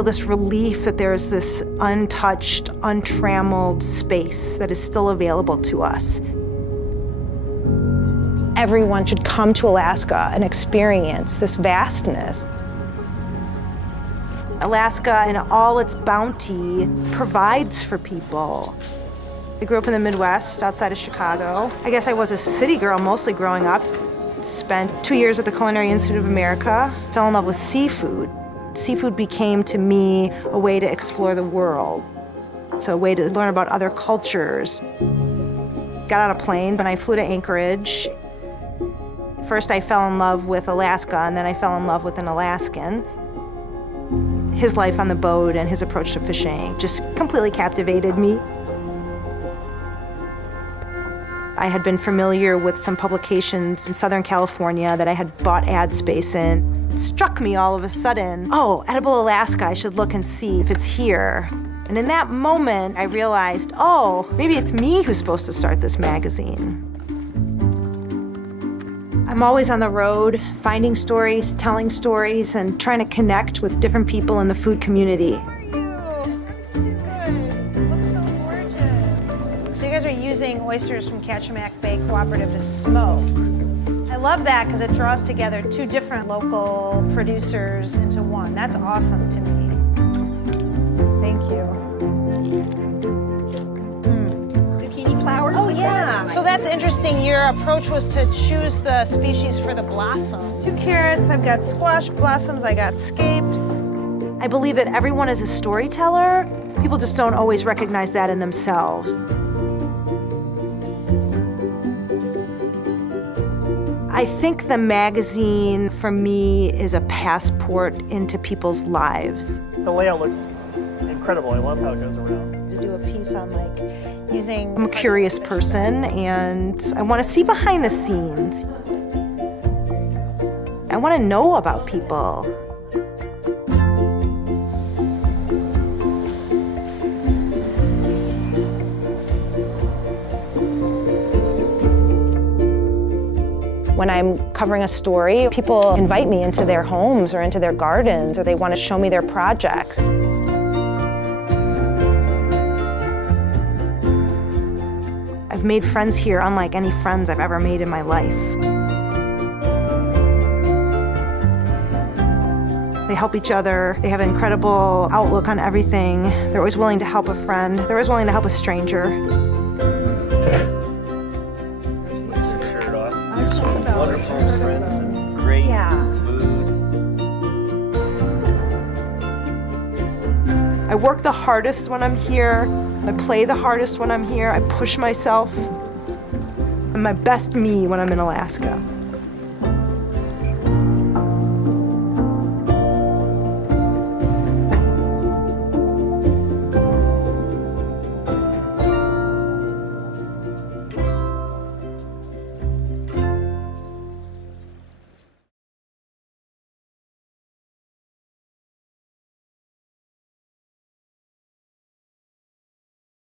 feel this relief that there's this untouched, untrammeled space that is still available to us. Everyone should come to Alaska and experience this vastness. Alaska, in all its bounty, provides for people. I grew up in the Midwest, outside of Chicago. I guess I was a city girl mostly growing up. Spent 2 years at the Culinary Institute of America, fell in love with seafood. Seafood became, to me, a way to explore the world. It's a way to learn about other cultures. Got on a plane, when I flew to Anchorage. First I fell in love with Alaska, and then I fell in love with an Alaskan. His life on the boat and his approach to fishing just completely captivated me. I had been familiar with some publications in Southern California that I had bought ad space in. It struck me all of a sudden, oh, Edible Alaska, I should look and see if it's here. And in that moment, I realized, oh, maybe it's me who's supposed to start this magazine. I'm always on the road, finding stories, telling stories, and trying to connect with different people in the food community. How are you? Good. Looks so gorgeous. So you guys are using oysters from Kachemak Bay Cooperative to smoke. I love that because it draws together two different local producers into one. That's awesome to me. Thank you. Flowers. Oh yeah, so that's interesting. Your approach was to choose the species for the blossom. 2 carrots, I've got squash blossoms, I got scapes. I believe that everyone is a storyteller. People just don't always recognize that in themselves. I think the magazine, for me, is a passport into people's lives. The layout looks incredible. I love how it goes around. To do a piece on like using... I'm a curious person and I want to see behind the scenes. I want to know about people. When I'm covering a story, people invite me into their homes or into their gardens, or they want to show me their projects. I've made friends here unlike any friends I've ever made in my life. They help each other. They have an incredible outlook on everything. They're always willing to help a friend. They're always willing to help a stranger. Shirt off. Wonderful friends and great food. I work the hardest when I'm here. I play the hardest when I'm here. I push myself. I'm my best me when I'm in Alaska.